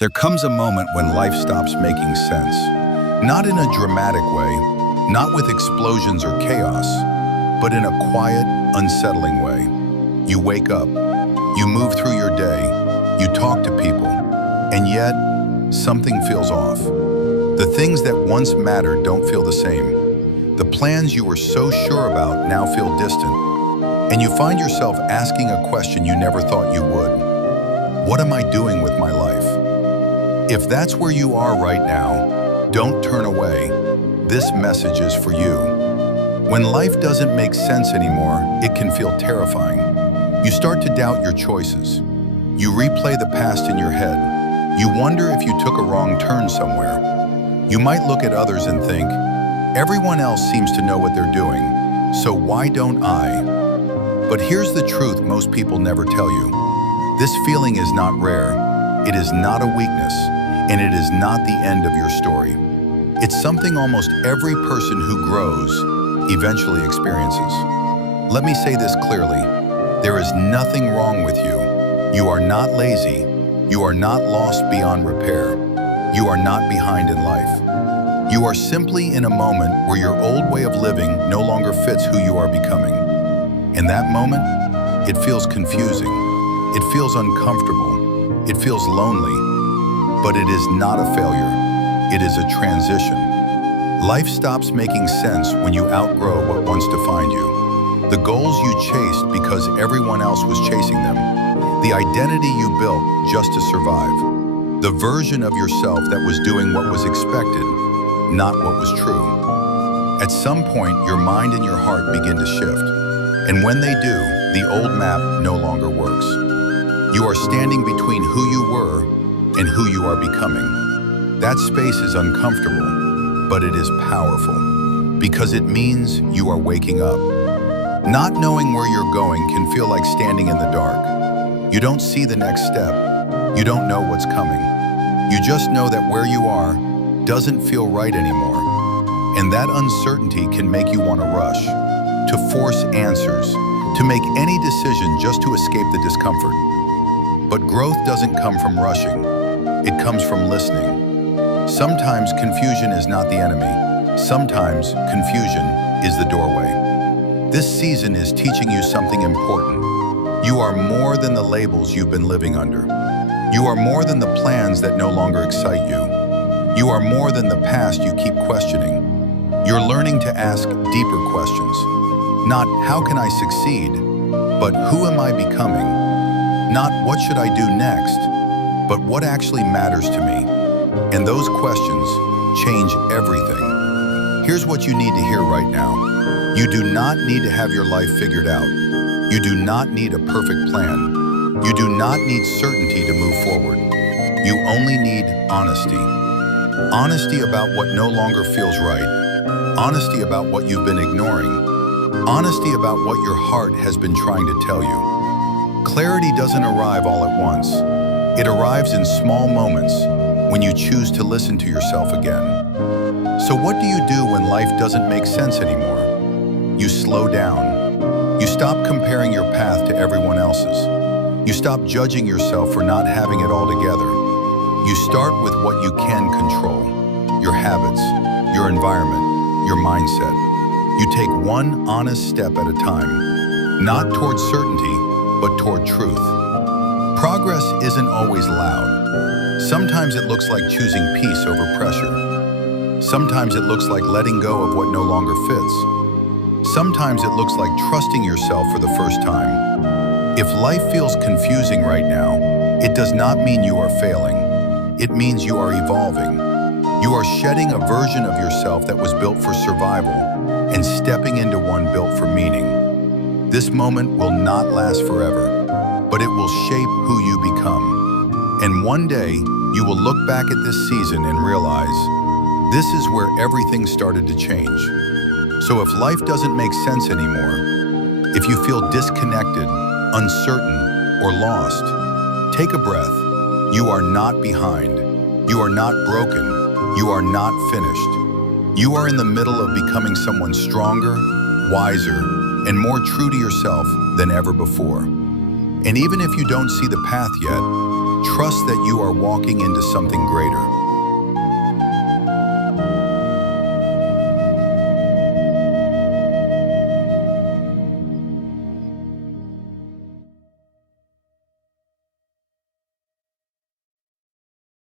There comes a moment when life stops making sense. Not in a dramatic way, not with explosions or chaos, but in a quiet, unsettling way. You wake up, you move through your day, you talk to people, and yet, something feels off. The things that once mattered don't feel the same. The plans you were so sure about now feel distant, and you find yourself asking a question you never thought you would. What am I doing with my life? If that's where you are right now, don't turn away. This message is for you. When life doesn't make sense anymore, it can feel terrifying. You start to doubt your choices. You replay the past in your head. You wonder if you took a wrong turn somewhere. You might look at others and think, everyone else seems to know what they're doing, so why don't I? But here's the truth most people never tell you. This feeling is not rare. It is not a weakness, and it is not the end of your story. It's something almost every person who grows eventually experiences. Let me say this clearly. There is nothing wrong with you. You are not lazy. You are not lost beyond repair. You are not behind in life. You are simply in a moment where your old way of living no longer fits who you are becoming. In that moment, it feels confusing. It feels uncomfortable. It feels lonely. But it is not a failure. It is a transition. Life stops making sense when you outgrow what once defined you. The goals you chased because everyone else was chasing them. The identity you built just to survive. The version of yourself that was doing what was expected, not what was true. At some point, your mind and your heart begin to shift. And when they do, the old map no longer works. You are standing between who you were and who you are becoming. That space is uncomfortable, but it is powerful because it means you are waking up. Not knowing where you're going can feel like standing in the dark. You don't see the next step. You don't know what's coming. You just know that where you are doesn't feel right anymore. And that uncertainty can make you want to rush, to force answers, to make any decision just to escape the discomfort. But growth doesn't come from rushing. It comes from listening. Sometimes confusion is not the enemy. Sometimes confusion is the doorway. This season is teaching you something important. You are more than the labels you've been living under. You are more than the plans that no longer excite you. You are more than the past you keep questioning. You're learning to ask deeper questions. Not how can I succeed, but who am I becoming? Not what should I do next, but what actually matters to me. And those questions change everything. Here's what you need to hear right now. You do not need to have your life figured out. You do not need a perfect plan. You do not need certainty to move forward. You only need honesty. Honesty about what no longer feels right. Honesty about what you've been ignoring. Honesty about what your heart has been trying to tell you. Clarity doesn't arrive all at once. It arrives in small moments when you choose to listen to yourself again. So what do you do when life doesn't make sense anymore? You slow down. You stop comparing your path to everyone else's. You stop judging yourself for not having it all together. You start with what you can control. Your habits, your environment, your mindset. You take one honest step at a time. Not toward certainty, but toward truth. Progress isn't always loud. Sometimes it looks like choosing peace over pressure. Sometimes it looks like letting go of what no longer fits. Sometimes it looks like trusting yourself for the first time. If life feels confusing right now, it does not mean you are failing. It means you are evolving. You are shedding a version of yourself that was built for survival and stepping into one built for meaning. This moment will not last forever, but it will shape who you become. And one day, you will look back at this season and realize, this is where everything started to change. So if life doesn't make sense anymore, if you feel disconnected, uncertain, or lost, take a breath. You are not behind. You are not broken. You are not finished. You are in the middle of becoming someone stronger, wiser, and more true to yourself than ever before. And even if you don't see the path yet, Trust that you are walking into something greater.